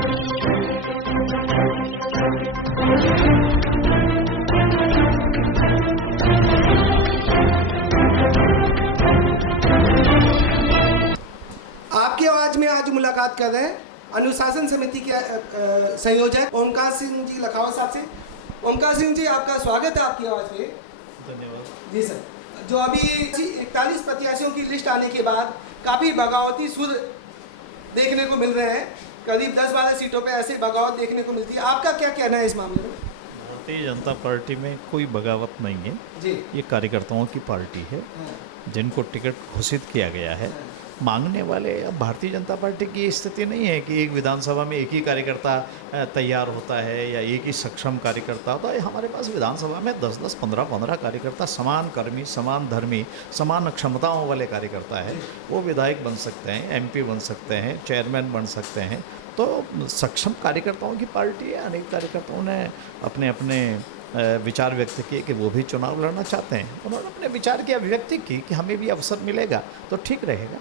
आपकी आवाज में आज मुलाकात कर रहे हैं अनुशासन समिति के संयोजक ओमकार सिंह जी लखावत साहब से। ओमकार सिंह जी, आपका स्वागत है आपकी आवाज में। धन्यवाद जी सर, जो अभी 41 प्रत्याशियों की लिस्ट आने के बाद काफ़ी बगावती सुर देखने को मिल रहे हैं, करीब 10-12 सीटों पे ऐसे बगावत देखने को मिलती है। आपका क्या कहना है इस मामले में? भारतीय जनता पार्टी में कोई बगावत नहीं है जी। ये कार्यकर्ताओं की पार्टी है जिनको टिकट घोषित किया गया है। मांगने वाले, अब भारतीय जनता पार्टी की स्थिति नहीं है कि एक विधानसभा में एक ही कार्यकर्ता तैयार होता है या एक ही सक्षम कार्यकर्ता होता है। हमारे पास विधानसभा में 10-10, 15-15 कार्यकर्ता, समान कर्मी, समान धर्मी, समान क्षमताओं वाले कार्यकर्ता है। वो विधायक बन सकते हैं, एमपी बन सकते हैं, चेयरमैन बन सकते हैं। तो सक्षम कार्यकर्ताओं की पार्टी है। अनेक कार्यकर्ताओं ने अपने अपने विचार व्यक्त किए कि वो भी चुनाव लड़ना चाहते हैं। उन्होंने अपने विचार की अभिव्यक्ति की कि हमें भी अवसर मिलेगा तो ठीक रहेगा।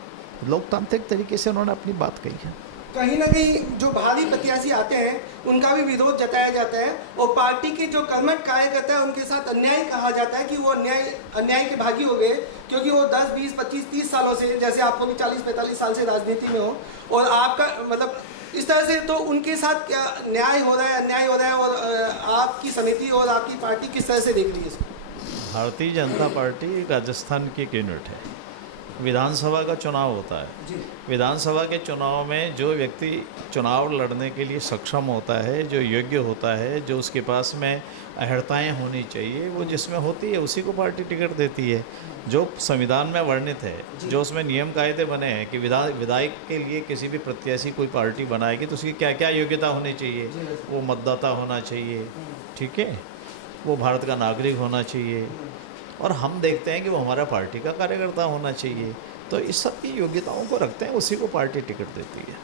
लोकतांत्रिक तरीके से उन्होंने अपनी बात कही है। कहीं ना कहीं जो बाहरी प्रत्याशी आते हैं उनका भी विरोध जताया जाता है और पार्टी के जो कर्मठ कार्यकर्ता है उनके साथ अन्याय कहा जाता है कि वो अन्याय के भागी हो गए, क्योंकि वो 10, 20, 25, 30 सालों से, जैसे आपको भी 40-45 साल से राजनीति में हो और आपका मतलब इस तरह से, तो उनके साथ क्या न्याय हो रहा है, अन्याय हो रहा है, और आपकी समिति और आपकी पार्टी किस तरह से देख रही है इसको? भारतीय जनता पार्टी राजस्थान की एक यूनिट है। विधानसभा का चुनाव होता है जी। विधानसभा के चुनाव में जो व्यक्ति चुनाव लड़ने के लिए सक्षम होता है, जो योग्य होता है, जो उसके पास में अहर्ताएँ होनी चाहिए, वो जिसमें होती है उसी को पार्टी टिकट देती है। जो संविधान में वर्णित है, जो उसमें नियम कायदे बने हैं कि विधायक के लिए किसी भी प्रत्याशी कोई पार्टी बनाएगी तो उसकी क्या क्या योग्यता होनी चाहिए। वो मतदाता होना चाहिए, ठीक है, वो भारत का नागरिक होना चाहिए, और हम देखते हैं कि वो हमारा पार्टी का कार्यकर्ता होना चाहिए। तो इस सब की योग्यताओं को रखते हैं, उसी को पार्टी टिकट देती है।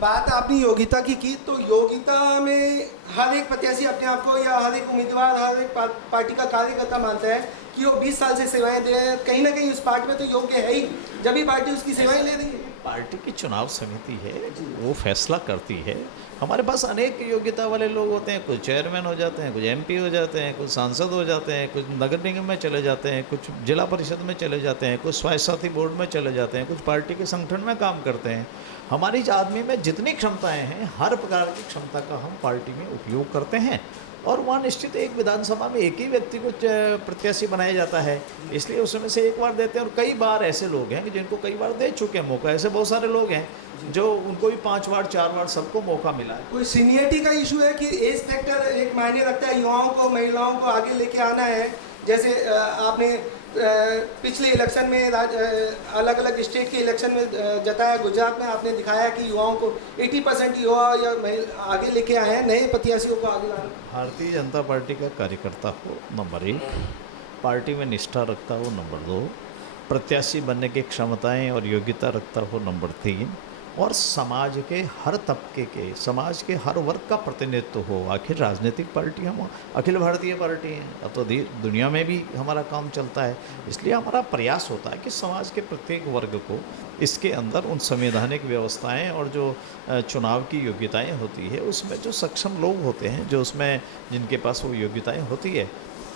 बात आपने योग्यता की तो योग्यता में हर एक प्रत्याशी अपने आप को, या हर एक उम्मीदवार, हर एक पार्टी का कार्यकर्ता मानता है कि वो 20 साल से सेवाएं दे रहे हैं, कहीं ना कहीं उस पार्टी में तो योग्य है ही, जब भी पार्टी उसकी सेवाएं ले रही है। पार्टी की चुनाव समिति है, वो फैसला करती है। हमारे पास अनेक योग्यता वाले लोग होते हैं, कुछ चेयरमैन हो जाते हैं, कुछ एमपी हो जाते हैं, कुछ सांसद हो जाते हैं, कुछ नगर निगम में चले जाते हैं, कुछ जिला परिषद में चले जाते हैं, कुछ स्वास्थ्य साथी बोर्ड में चले जाते हैं, कुछ पार्टी के संगठन में काम करते हैं। हमारी आदमी में जितनी क्षमताएं हैं, हर प्रकार की क्षमता का हम पार्टी में उपयोग करते हैं। और वहाँ निश्चित एक विधानसभा में एक ही व्यक्ति को प्रत्याशी बनाया जाता है, इसलिए उसमें से एक बार देते हैं। और कई बार ऐसे लोग हैं कि जिनको कई बार दे चुके हैं मौका। ऐसे बहुत सारे लोग हैं जो उनको भी 5 बार 4 बार सबको मौका मिला है। कोई सीनियरिटी का इशू है कि एज फैक्टर एक मायने रखता है, युवाओं को, महिलाओं को आगे लेके आना है। जैसे आपने पिछले इलेक्शन में अलग अलग स्टेट के इलेक्शन में जताया, गुजरात में आपने दिखाया कि युवाओं को 80% युवा या आगे लेके आए हैं, नए प्रत्याशियों को आगे लाना। भारतीय जनता पार्टी का कार्यकर्ता हो नंबर 1, पार्टी में निष्ठा रखता हो नंबर 2, प्रत्याशी बनने की क्षमताएं और योग्यता रखता हो नंबर 3, और समाज के हर तबके के, समाज के हर वर्ग का प्रतिनिधित्व हो। आखिर राजनीतिक पार्टी हम अखिल भारतीय पार्टी हैं, अब तो दुनिया में भी हमारा काम चलता है। इसलिए हमारा प्रयास होता है कि समाज के प्रत्येक वर्ग को इसके अंदर उन संवैधानिक व्यवस्थाएं और जो चुनाव की योग्यताएं होती है उसमें जो सक्षम लोग होते हैं, जो उसमें जिनके पास वो योग्यताएं होती है,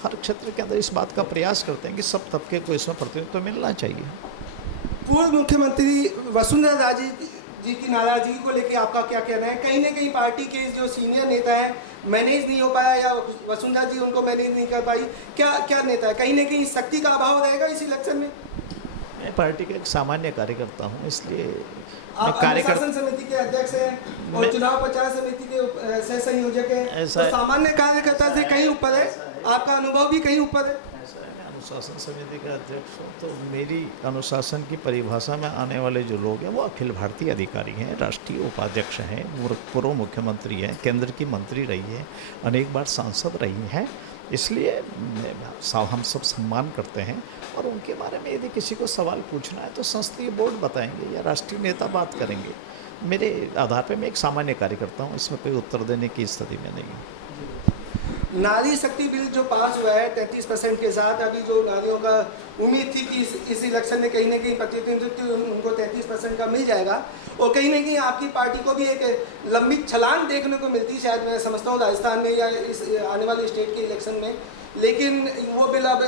हर क्षेत्र के अंदर इस बात का प्रयास करते हैं कि सब तबके को इसमें प्रतिनिधित्व मिलना चाहिए। पूर्व मुख्यमंत्री वसुंधरा राजे जी की नाराजगी को लेकर आपका क्या कहना है? कहीं ना कहीं पार्टी के जो सीनियर नेता हैं मैनेज नहीं हो पाया, या वसुंधरा जी उनको मैनेज नहीं कर पाई, क्या नेता है? कहीं ना कहीं शक्ति का अभाव रहेगा इस इलेक्शन में? मैं पार्टी का एक सामान्य कार्यकर्ता हूँ, इसलिए आप अनुशासन समिति के अध्यक्ष हैं और चुनाव प्रचार समिति के सह संयोजक हैं, तो सामान्य कार्यकर्ता से कहीं ऊपर है, आपका अनुभव भी कहीं ऊपर है। अनुशासन समिति का अध्यक्ष हूँ, तो मेरी अनुशासन की परिभाषा में आने वाले जो लोग हैं वो अखिल भारतीय अधिकारी हैं, राष्ट्रीय उपाध्यक्ष हैं, पूर्व मुख्यमंत्री हैं, केंद्र की मंत्री रही है, अनेक बार सांसद रही हैं। इसलिए हम सब सम्मान करते हैं, और उनके बारे में यदि किसी को सवाल पूछना है तो संसदीय बोर्ड बताएंगे या राष्ट्रीय नेता बात करेंगे। मेरे आधार पर मैं एक सामान्य कार्यकर्ता हूँ, इसमें कोई उत्तर देने की स्थिति में नहीं हूँ। नारी शक्ति बिल जो पास हुआ है 33% के साथ, अभी जो नारियों का उम्मीद थी कि इस इलेक्शन में कहीं ना कहीं प्रतिनिधित्व उनको 33% का मिल जाएगा, और कहीं ना कहीं आपकी पार्टी को भी एक लंबी छलांग देखने को मिलती, शायद मैं समझता हूँ राजस्थान में या इस आने वाले स्टेट के इलेक्शन में। लेकिन वो बिल अब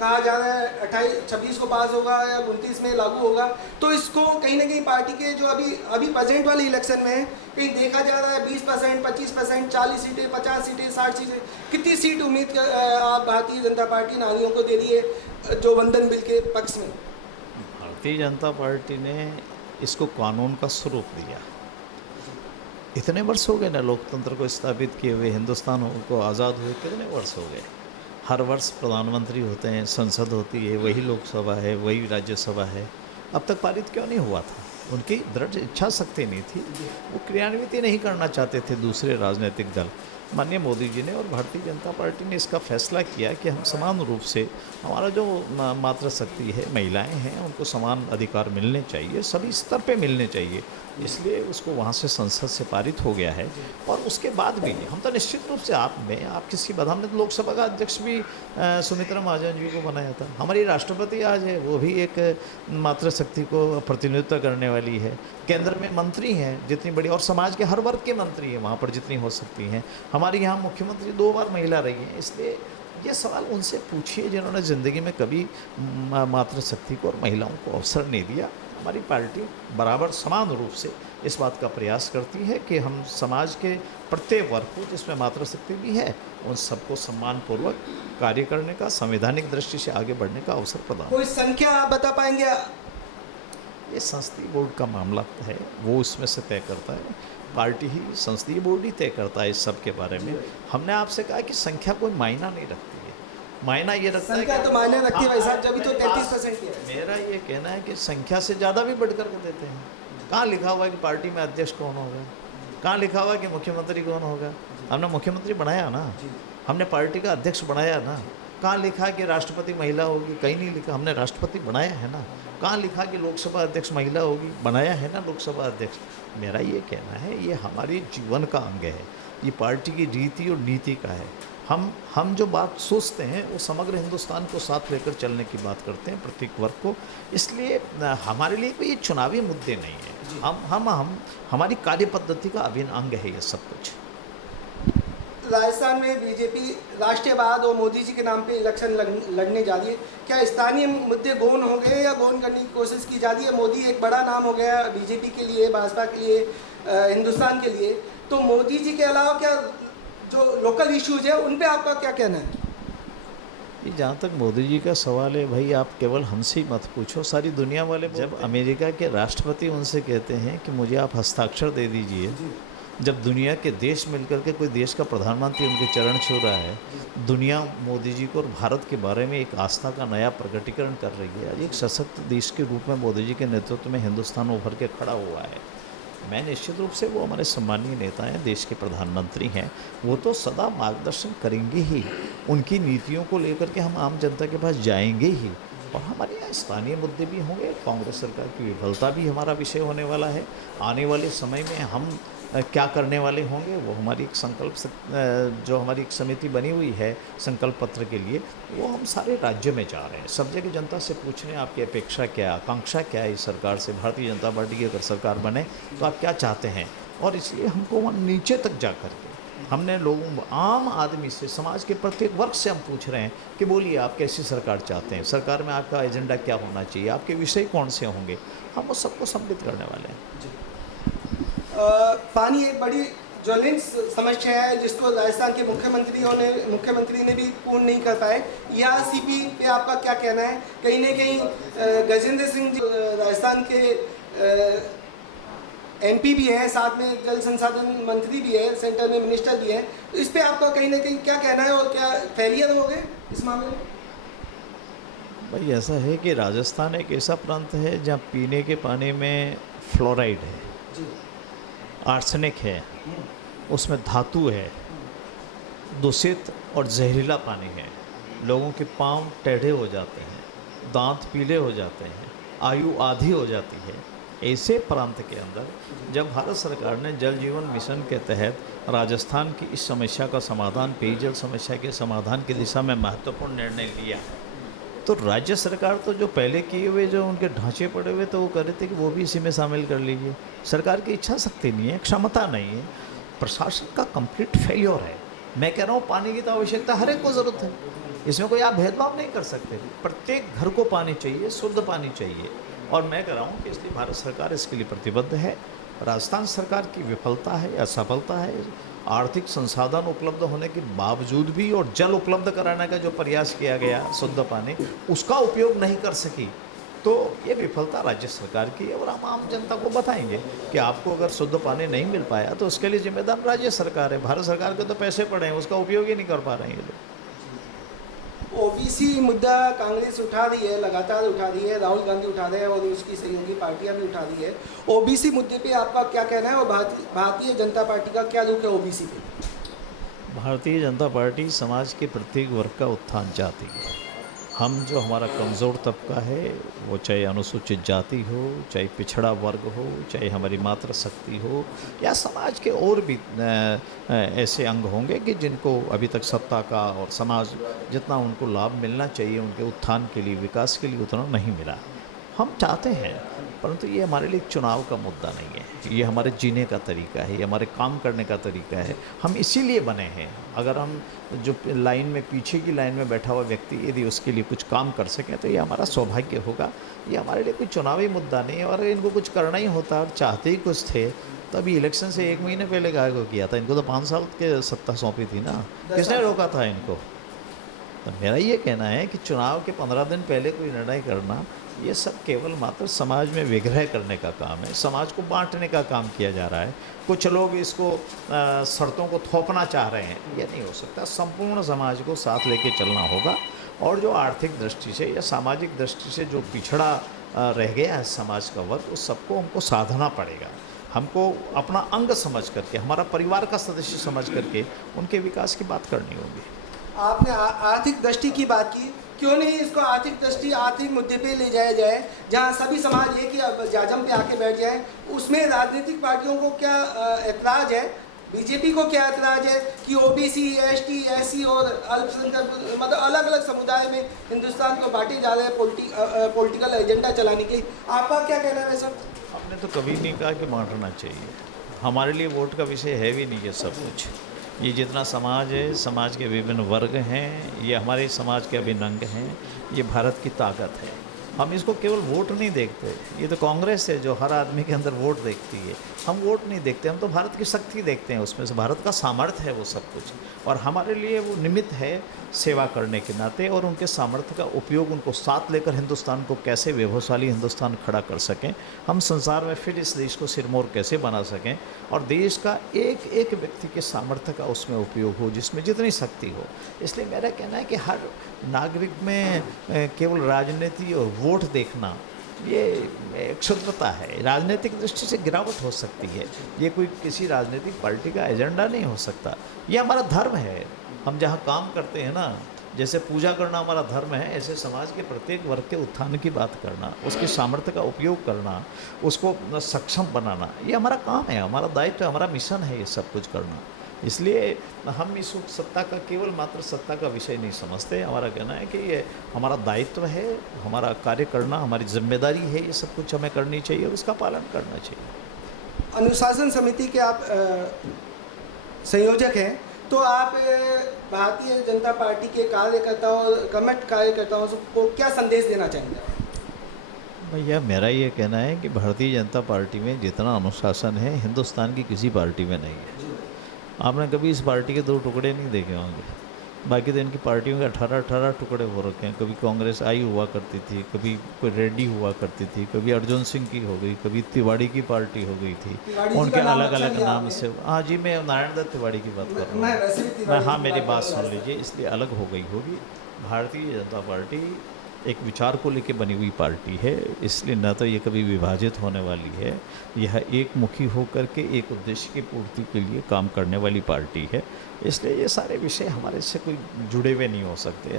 कहा जा रहा है 26 को पास होगा या 29 में लागू होगा, तो इसको कहीं ना कहीं पार्टी के जो अभी प्रेजेंट वाले इलेक्शन में है, कहीं देखा जा रहा है 20%, 25%, 40 सीटें, 50 सीटें, 60 सीटें, कितनी सीट उम्मीद आप भारतीय जनता पार्टी नारियों को दे रही है जो वंदन बिल के पक्ष में? भारतीय जनता पार्टी ने इसको कानून का स्वरूप दिया। इतने वर्ष हो गए ना लोकतंत्र को स्थापित किए हुए, हिंदुस्तान को आज़ाद हुए कितने वर्ष हो गए। हर वर्ष प्रधानमंत्री होते हैं, संसद होती है, वही लोकसभा है, वही राज्यसभा है। अब तक पारित क्यों नहीं हुआ था? उनकी दृढ़ इच्छा शक्ति नहीं थी, वो क्रियान्वित नहीं करना चाहते थे दूसरे राजनीतिक दल। माननीय मोदी जी ने और भारतीय जनता पार्टी ने इसका फैसला किया कि हम समान रूप से, हमारा जो मातृशक्ति है, महिलाएं हैं, उनको समान अधिकार मिलने चाहिए, सभी स्तर पे मिलने चाहिए। इसलिए उसको वहाँ से संसद से पारित हो गया है। और उसके बाद भी हम तो निश्चित रूप से आप किसी बात, हमने तो लोकसभा का अध्यक्ष भी सुमित्रा महाजन जी को बनाया था। हमारी राष्ट्रपति आज है, वो भी एक मातृशक्ति को प्रतिनिधित्व करने वाली है। केंद्र में मंत्री हैं जितनी बड़ी, और समाज के हर वर्ग के मंत्री हैं वहाँ पर जितनी हो सकती हैं। हमारे यहाँ मुख्यमंत्री 2 बार महिला रही हैं। इसलिए ये सवाल उनसे पूछिए जिन्होंने ज़िंदगी में कभी मातृशक्ति को और महिलाओं को अवसर नहीं दिया। हमारी पार्टी बराबर समान रूप से इस बात का प्रयास करती है कि हम समाज के प्रत्येक वर्ग को, जिसमें मातृशक्ति भी है, उन सबको सम्मानपूर्वक कार्य करने का, संवैधानिक दृष्टि से आगे बढ़ने का अवसर प्रदान। कोई संख्या आप बता पाएंगे? ये संसदीय बोर्ड का मामला है, वो इसमें से तय करता है। पार्टी ही, संसदीय बोर्ड ही तय करता है इस सब के बारे में। हमने आपसे कहा कि संख्या कोई मायना नहीं रखती है। मायना ये रखता है, संख्या तो मायने रखती है भाई साहब, जब भी तो 33% की है। मेरा ये कहना है कि संख्या से ज़्यादा भी बढ़ कर के देते हैं। कहाँ लिखा हुआ है कि पार्टी में अध्यक्ष कौन होगा? कहाँ लिखा हुआ है कि मुख्यमंत्री कौन होगा? हमने मुख्यमंत्री बनाया ना, हमने पार्टी का अध्यक्ष बनाया ना। कहाँ लिखा कि राष्ट्रपति महिला होगी? कहीं नहीं लिखा, हमने राष्ट्रपति बनाया है ना। कहाँ लिखा कि लोकसभा अध्यक्ष महिला होगी? बनाया है ना लोकसभा अध्यक्ष। मेरा ये कहना है, ये हमारे जीवन का अंग है, ये पार्टी की रीति और नीति का है। हम जो बात सोचते हैं वो समग्र हिंदुस्तान को साथ लेकर चलने की बात करते हैं, प्रत्येक वर्ग को। इसलिए हमारे लिए कोई चुनावी मुद्दे नहीं है। हमारी कार्य पद्धति का अभिन्न अंग है ये सब कुछ। राजस्थान में बीजेपी राष्ट्रीयवाद और मोदी जी के नाम पे इलेक्शन लड़ने जा रही है। क्या स्थानीय मुद्दे गौन हो गए या गौन करने की कोशिश की जा रही है? मोदी एक बड़ा नाम हो गया बीजेपी के लिए, भाजपा के लिए, हिंदुस्तान के लिए। तो मोदी जी के अलावा क्या जो लोकल इश्यूज है उन पे आपका क्या कहना है? ये जहाँ तक मोदी जी का सवाल है, भाई आप केवल हमसे ही मत पूछो, सारी दुनिया वाले। जब अमेरिका के राष्ट्रपति उनसे कहते हैं कि मुझे आप हस्ताक्षर दे दीजिए, जब दुनिया के देश मिलकर के कोई देश का प्रधानमंत्री उनके चरण छू रहा है, दुनिया मोदी जी को और भारत के बारे में एक आस्था का नया प्रकटीकरण कर रही है। आज एक सशक्त देश के रूप में मोदी जी के नेतृत्व में हिंदुस्तान उभर के खड़ा हुआ है। मैं निश्चित रूप से, वो हमारे सम्मानीय नेता हैं, देश के प्रधानमंत्री हैं, वो तो सदा मार्गदर्शन करेंगे ही। उनकी नीतियों को लेकर के हम आम जनता के पास जाएंगे ही। और हमारे यहाँ स्थानीय मुद्दे भी होंगे, कांग्रेस सरकार की विफलता भी हमारा विषय होने वाला है। आने वाले समय में हम क्या करने वाले होंगे, वो हमारी एक संकल्प, जो हमारी एक समिति बनी हुई है संकल्प पत्र के लिए, वो हम सारे राज्य में जा रहे हैं। सब जगह जनता से पूछ रहे हैं आपकी अपेक्षा क्या, आकांक्षा क्या है इस सरकार से। भारतीय जनता पार्टी की अगर सरकार बने तो आप क्या चाहते हैं? और इसलिए हमको वहाँ नीचे तक जा कर के हमने लोगों, आम आदमी से, समाज के प्रत्येक वर्ग से हम पूछ रहे हैं कि बोलिए आप कैसी सरकार चाहते हैं, सरकार में आपका एजेंडा क्या होना चाहिए, आपके विषय कौन से होंगे। हम वो सबको सम्मिलित करने वाले हैं। पानी एक बड़ी ज्वलंत समस्या है जिसको राजस्थान के मुख्यमंत्री ने भी पूर्ण नहीं कर पाए। या सीपी पे आपका क्या कहना है? कहीं ना कहीं गजेंद्र सिंह जी राजस्थान के एमपी भी हैं, साथ में जल संसाधन मंत्री भी है, सेंटर में मिनिस्टर भी है। तो इस पे आपका कहीं ना कहीं क्या कहना है और क्या फेलियर हो गए इस मामले में? भाई ऐसा है कि राजस्थान एक ऐसा प्रांत है जहाँ पीने के पानी में फ्लोराइड है, आर्सेनिक है, उसमें धातु है, दूषित और जहरीला पानी है। लोगों के पांव टेढ़े हो जाते हैं, दांत पीले हो जाते हैं, आयु आधी हो जाती है। ऐसे प्रांत के अंदर जब भारत सरकार ने जल जीवन मिशन के तहत राजस्थान की इस समस्या का समाधान, पेयजल समस्या के समाधान की दिशा में महत्वपूर्ण निर्णय लिया, तो राज्य सरकार तो जो पहले किए हुए जो उनके ढांचे पड़े हुए तो वो कह रहे थे कि वो भी इसी में शामिल कर लीजिए। सरकार की इच्छा शक्ति नहीं है, क्षमता नहीं है, प्रशासन का कंप्लीट फेल्योर है। मैं कह रहा हूँ पानी की तो आवश्यकता हर एक को ज़रूरत है, इसमें कोई आप भेदभाव नहीं कर सकते। प्रत्येक घर को पानी चाहिए, शुद्ध पानी चाहिए, और मैं कह रहा हूँ कि इसलिए भारत सरकार इसके लिए प्रतिबद्ध है। राजस्थान सरकार की विफलता है या सफलता है, आर्थिक संसाधन उपलब्ध होने के बावजूद भी और जल उपलब्ध कराने का जो प्रयास किया गया, शुद्ध पानी, उसका उपयोग नहीं कर सकी, तो ये विफलता राज्य सरकार की है। और हम आम जनता को बताएंगे कि आपको अगर शुद्ध पानी नहीं मिल पाया तो उसके लिए जिम्मेदार राज्य सरकार है। भारत सरकार के तो पैसे पड़े हैं, उसका उपयोग ही नहीं कर पा रहे हैं ये लोग। ओबीसी मुद्दा कांग्रेस उठा रही है, लगातार उठा रही है, राहुल गांधी उठा रहे हैं और उसकी सहयोगी पार्टियां भी उठा रही है। ओबीसी मुद्दे पे आपका क्या कहना है और भारतीय जनता पार्टी का क्या रुख है ओबीसी पे? भारतीय जनता पार्टी समाज के प्रत्येक वर्ग का उत्थान चाहती है। हम जो हमारा कमज़ोर तबका है, वो चाहे अनुसूचित जाति हो, चाहे पिछड़ा वर्ग हो, चाहे हमारी मातृशक्ति हो, या समाज के और भी ऐसे अंग होंगे कि जिनको अभी तक सत्ता का और समाज जितना उनको लाभ मिलना चाहिए उनके उत्थान के लिए, विकास के लिए, उतना नहीं मिला। हम चाहते हैं, परंतु ये हमारे लिए चुनाव का मुद्दा नहीं है, ये हमारे जीने का तरीका है, ये हमारे काम करने का तरीका है। हम इसीलिए बने हैं। अगर हम जो लाइन में, पीछे की लाइन में बैठा हुआ व्यक्ति यदि उसके लिए कुछ काम कर सकें तो ये हमारा सौभाग्य होगा। ये हमारे लिए कोई चुनावी मुद्दा नहीं है। और अगर इनको कुछ करना ही होता और चाहते ही कुछ थे तो अभी इलेक्शन से 1 महीने पहले गायब किया था। इनको तो 5 साल के सत्ता सौंपी थी ना, किसने रोका था इनको? तो मेरा ये कहना है कि चुनाव के 15 दिन पहले कोई निर्णय करना, ये सब केवल मात्र समाज में विग्रह करने का काम है, समाज को बांटने का काम किया जा रहा है। कुछ लोग इसको शर्तों को थोपना चाह रहे हैं, ये नहीं हो सकता। संपूर्ण समाज को साथ लेके चलना होगा, और जो आर्थिक दृष्टि से या सामाजिक दृष्टि से जो पिछड़ा रह गया है समाज का वर्ग, उस सबको हमको साधना पड़ेगा। हमको अपना अंग समझ करके, हमारा परिवार का सदस्य समझ करके उनके विकास की बात करनी होगी। आपने आर्थिक दृष्टि की बात की, क्यों नहीं इसको आर्थिक दृष्टि, आर्थिक मुद्दे पे ले जाया जाए, जहां सभी समाज एक ही जाजम पे आके बैठ जाए। उसमें राजनीतिक पार्टियों को क्या एतराज है, बीजेपी को क्या एतराज है कि ओबीसी, एसटी, एससी और अल्पसंख्यक, मतलब अलग अलग समुदाय में हिंदुस्तान को बांटे जा रहे हैं पॉलिटिकल एजेंडा चलाने के लिए? आपका क्या कहना है सर? हमने तो कभी नहीं कहा कि बांटना चाहिए। हमारे लिए वोट का विषय है भी नहीं है सब कुछ। ये जितना समाज है, समाज के विभिन्न वर्ग हैं, ये हमारे समाज के अभिन्न अंग हैं, ये भारत की ताकत है। हम इसको केवल वोट नहीं देखते, ये तो कांग्रेस है जो हर आदमी के अंदर वोट देखती है। हम वोट नहीं देखते, हम तो भारत की शक्ति देखते हैं, उसमें से भारत का सामर्थ्य है वो सब कुछ। और हमारे लिए वो निमित्त है सेवा करने के नाते, और उनके सामर्थ्य का उपयोग उनको साथ लेकर हिंदुस्तान को कैसे वैभवशाली हिंदुस्तान खड़ा कर सकें, हम संसार में फिर इस देश को सिरमौर कैसे बना सकें, और देश का एक एक व्यक्ति के सामर्थ्य का उसमें उपयोग हो, जिसमें जितनी शक्ति हो। इसलिए मेरा कहना है कि हर नागरिक में केवल राजनीति और वोट देखना ये एक क्षुद्रता है। राजनीतिक दृष्टि से गिरावट हो सकती है, ये कोई किसी राजनीतिक पार्टी का एजेंडा नहीं हो सकता। ये हमारा धर्म है। हम जहाँ काम करते हैं ना, जैसे पूजा करना हमारा धर्म है, ऐसे समाज के प्रत्येक वर्ग के उत्थान की बात करना, उसके सामर्थ्य का उपयोग करना, उसको सक्षम बनाना, ये हमारा काम है, हमारा दायित्व है, हमारा मिशन है ये सब कुछ करना। इसलिए हम इस सत्ता का केवल मात्र सत्ता का विषय नहीं समझते। हमारा कहना है कि ये हमारा दायित्व है, हमारा कार्य करना हमारी जिम्मेदारी है, ये सब कुछ हमें करनी चाहिए और उसका पालन करना चाहिए। अनुशासन समिति के आप संयोजक हैं, तो आप भारतीय जनता पार्टी के कार्यकर्ताओं, कमेटी कार्यकर्ताओं को क्या संदेश देना चाहेंगे? भैया मेरा ये कहना है कि भारतीय जनता पार्टी में जितना अनुशासन है हिंदुस्तान की किसी पार्टी में नहीं है। आपने कभी इस पार्टी के 2 टुकड़े नहीं देखे होंगे, बाकी तो इनकी पार्टियों के 18 टुकड़े हो रखे हैं। कभी कांग्रेस आई हुआ करती थी, कभी कोई रेड्डी हुआ करती थी, कभी अर्जुन सिंह की हो गई, कभी तिवाड़ी की पार्टी हो गई थी, उनके अलग अलग नाम से। हाँ जी, मैं नारायण दत्त तिवाड़ी की बात कर रहा हूँ। हाँ, मेरी बात सुन लीजिए, इसलिए अलग हो गई होगी। भारतीय जनता पार्टी एक विचार को लेकर बनी हुई पार्टी है, इसलिए न तो ये कभी विभाजित होने वाली है, यह एक मुखी होकर के एक उद्देश्य की पूर्ति के लिए काम करने वाली पार्टी है। इसलिए ये सारे विषय हमारे से कोई जुड़े हुए नहीं हो सकते।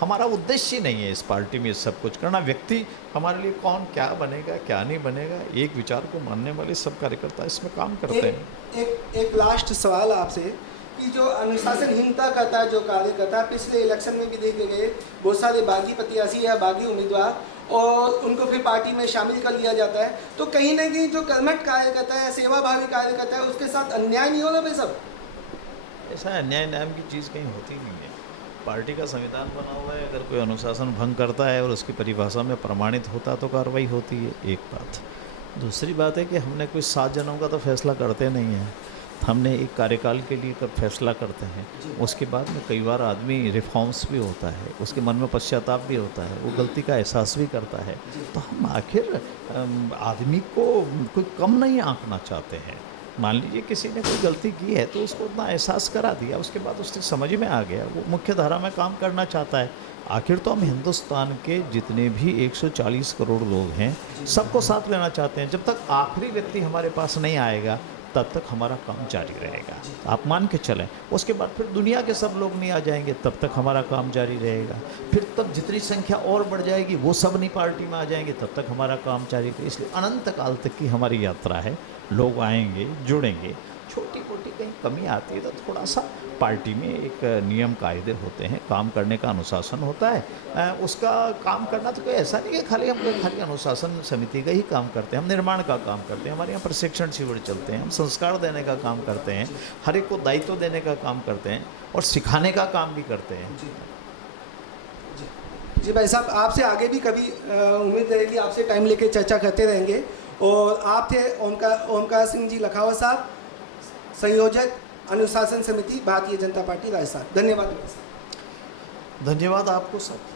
हमारा उद्देश्य ही नहीं है इस पार्टी में सब कुछ करना। व्यक्ति हमारे लिए कौन क्या बनेगा क्या नहीं बनेगा, एक विचार को मानने वाले सब कार्यकर्ता इसमें काम करते हैं। एक लास्ट सवाल आपसे कि जो अनुशासनहीनता करता है जो कार्य करता है, पिछले इलेक्शन में भी देखे गए बहुत सारे बागी प्रत्याशी या बागी उम्मीदवार और उनको फिर पार्टी में शामिल कर लिया जाता है, तो कहीं ना कहीं जो कर्मठ कार्य करता है, सेवाभावी कार्य करता है, उसके साथ अन्याय नहीं होगा भाई सब? ऐसा अन्याय नाम की चीज़ कहीं होती नहीं है। पार्टी का संविधान बना हुआ है, अगर कोई अनुशासन भंग करता है और उसकी परिभाषा में प्रमाणित होता तो कार्रवाई होती है, एक बात। दूसरी बात है कि हमने कोई 7 जनों का तो फैसला करते नहीं है, हमने एक कार्यकाल के लिए कब फैसला करते हैं, उसके बाद में कई बार आदमी रिफॉर्म्स भी होता है, उसके मन में पश्चाताप भी होता है, वो गलती का एहसास भी करता है। तो हम आखिर आदमी को कोई कम नहीं आंकना चाहते हैं। मान लीजिए किसी ने कोई गलती की है तो उसको उतना एहसास करा दिया, उसके बाद उससे समझ में आ गया, वो मुख्य धारा में काम करना चाहता है। आखिर तो हम हिंदुस्तान के जितने भी 140 करोड़ लोग हैं सबको साथ लेना चाहते हैं। जब तक आखिरी व्यक्ति हमारे पास नहीं आएगा तब तक हमारा काम जारी रहेगा। आप मान के चलें, उसके बाद फिर दुनिया के सब लोग नहीं आ जाएंगे तब तक हमारा काम जारी रहेगा। फिर तब जितनी संख्या और बढ़ जाएगी वो सब नहीं पार्टी में आ जाएंगे तब तक हमारा काम जारी रहेगा। इसलिए अनंत काल तक की हमारी यात्रा है, लोग आएंगे जुड़ेंगे। छोटी मोटी कहीं कमी आती है तो थोड़ा सा पार्टी में एक नियम कायदे होते हैं, काम करने का अनुशासन होता है। उसका काम करना तो कोई ऐसा नहीं है खाली हम खाली अनुशासन समिति का ही काम करते हैं, हम निर्माण का काम करते हैं, हमारे यहाँ प्रशिक्षण शिविर चलते हैं, हम संस्कार देने का काम करते हैं, हर एक को दायित्व देने का काम करते हैं और सिखाने का काम भी करते हैं। जी भाई साहब, आपसे आगे भी कभी उम्मीद रहेगी, आपसे टाइम लेके चर्चा करते रहेंगे। और आप थे ओमकार सिंह जी लखावत साहब, संयोजक अनुशासन समिति भारतीय जनता पार्टी राजस्थान। धन्यवाद भाई साहब। धन्यवाद आपको सब।